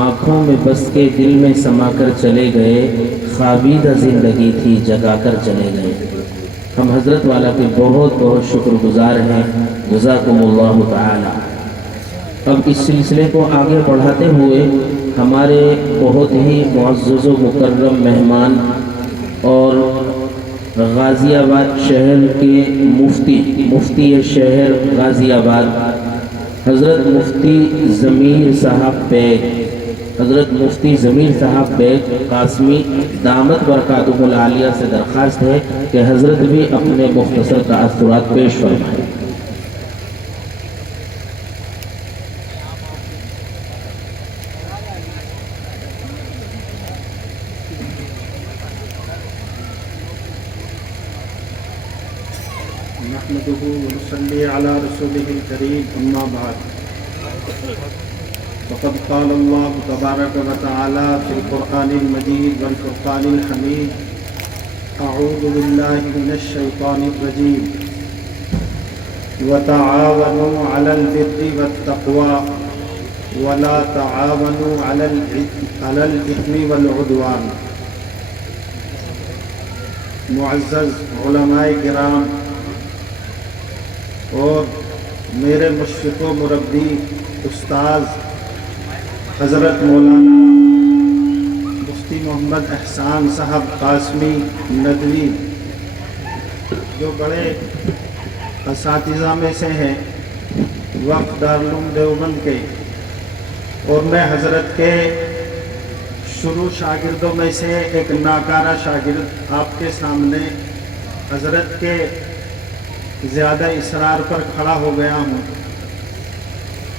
آنکھوں میں بس کے دل میں سما کر چلے گئے، خوابیدہ زندگی تھی جگا کر چلے گئے۔ ہم حضرت والا کے بہت بہت شکر گزار ہیں، جزاکم اللہ تعالی۔ اب اس سلسلے کو آگے بڑھاتے ہوئے ہمارے بہت ہی معزز و مکرم مہمان اور غازی آباد شہر کے مفتی شہر غازی آباد حضرت مفتی ضمیر صاحب بیگ، حضرت مفتی ضمیر صاحب بیگ قاسمی دامت برکاتہ العالیہ سے درخواست ہے کہ حضرت بھی اپنے مختصر تاثرات پیش فرمائیں۔ نحمده ونصلي على رسوله الكريم أما بعد، فقد قال الله تبارك وتعالى في القرآن المجيد والفرقان الحميد: أعوذ بالله من الشيطان الرجيم، وتعاونوا على البر والتقوى ولا تعاونوا على الإثم والعدوان۔ معزز علماء کرام اور میرے مشفق و مربی استاذ حضرت مولانا مفتی محمد احسان صاحب قاسمی ندوی، جو بڑے اساتذہ میں سے ہیں وقف دارالعلوم دیوبند کے، اور میں حضرت کے شروع شاگردوں میں سے ایک ناکارہ شاگرد آپ کے سامنے حضرت کے زیادہ اصرار پر کھڑا ہو گیا ہوں۔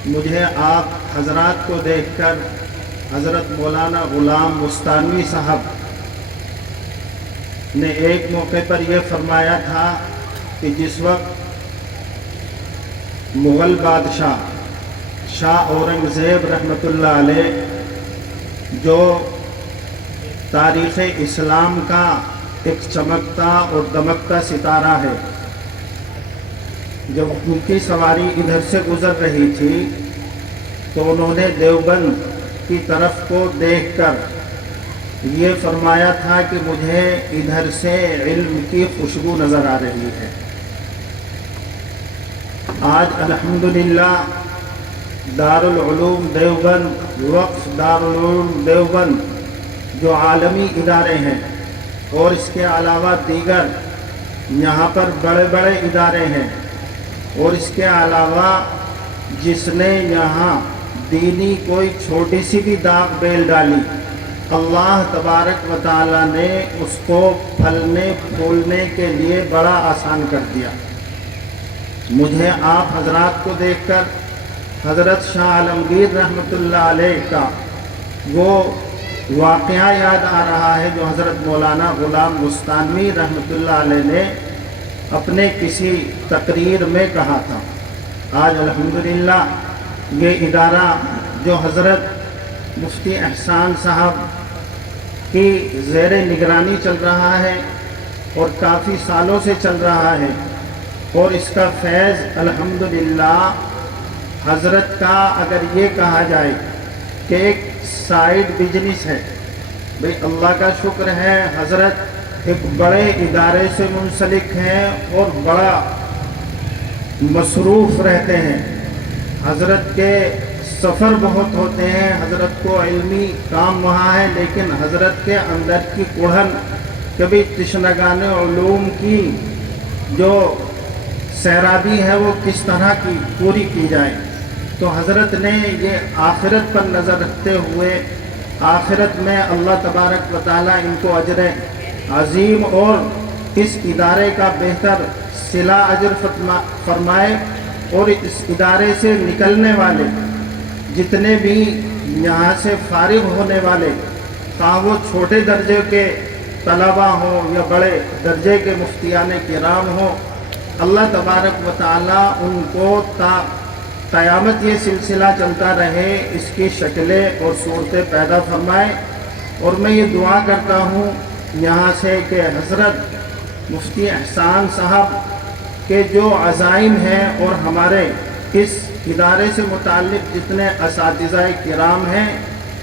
مجھے آپ حضرات کو دیکھ کر حضرت مولانا غلام مستانوی صاحب نے ایک موقع پر یہ فرمایا تھا کہ جس وقت مغل بادشاہ شاہ اورنگزیب رحمۃ اللہ علیہ، جو تاریخ اسلام کا ایک چمکتا اور دمکتا ستارہ ہے، جب ان کی سواری ادھر سے گزر رہی تھی تو انہوں نے دیوبند کی طرف کو دیکھ کر یہ فرمایا تھا کہ مجھے ادھر سے علم کی خوشبو نظر آ رہی ہے۔ آج الحمدللہ دارالعلوم دیوبند، وقف دارالعلوم دیوبند جو عالمی ادارے ہیں، اور اس کے علاوہ دیگر یہاں پر بڑے بڑے ادارے ہیں، اور اس کے علاوہ جس نے یہاں دینی کوئی چھوٹی سی بھی داغ بیل ڈالی، اللہ تبارک و تعالیٰ نے اس کو پھلنے پھولنے کے لیے بڑا آسان کر دیا۔ مجھے آپ حضرات کو دیکھ کر حضرت شاہ عالمگیر رحمۃ اللہ علیہ کا وہ واقعہ یاد آ رہا ہے جو حضرت مولانا غلام مستانوی رحمۃ اللہ علیہ نے اپنے کسی تقریر میں کہا تھا۔ آج الحمدللہ یہ ادارہ جو حضرت مفتی احسان صاحب کی زیر نگرانی چل رہا ہے اور کافی سالوں سے چل رہا ہے، اور اس کا فیض الحمدللہ حضرت کا اگر یہ کہا جائے کہ ایک سائیڈ بزنس ہے، بھئی اللہ کا شکر ہے حضرت ایک بڑے ادارے سے منسلک ہیں اور بڑا مصروف رہتے ہیں، حضرت کے سفر بہت ہوتے ہیں، حضرت کو علمی کام وہاں ہے، لیکن حضرت کے اندر کی کڑھن کبھی تشنگان علوم کی جو سیرابی ہے وہ کس طرح کی پوری کی جائے، تو حضرت نے یہ آخرت پر نظر رکھتے ہوئے آخرت میں اللہ تبارک و تعالیٰ ان کو اجر عظیم اور اس ادارے کا بہتر صلہ اجر فرمائے، اور اس ادارے سے نکلنے والے جتنے بھی یہاں سے فارغ ہونے والے، خواہ وہ چھوٹے درجے کے طلبہ ہوں یا بڑے درجے کے مفتیان کرام ہوں، اللہ تبارک و تعالیٰ ان کو تا قیامت یہ سلسلہ چلتا رہے، اس کی شکلیں اور صورتیں پیدا فرمائے۔ اور میں یہ دعا کرتا ہوں یہاں سے کہ حضرت مفتی احسان صاحب کے جو عزائم ہیں اور ہمارے اس ادارے سے متعلق جتنے اساتذہ کرام ہیں،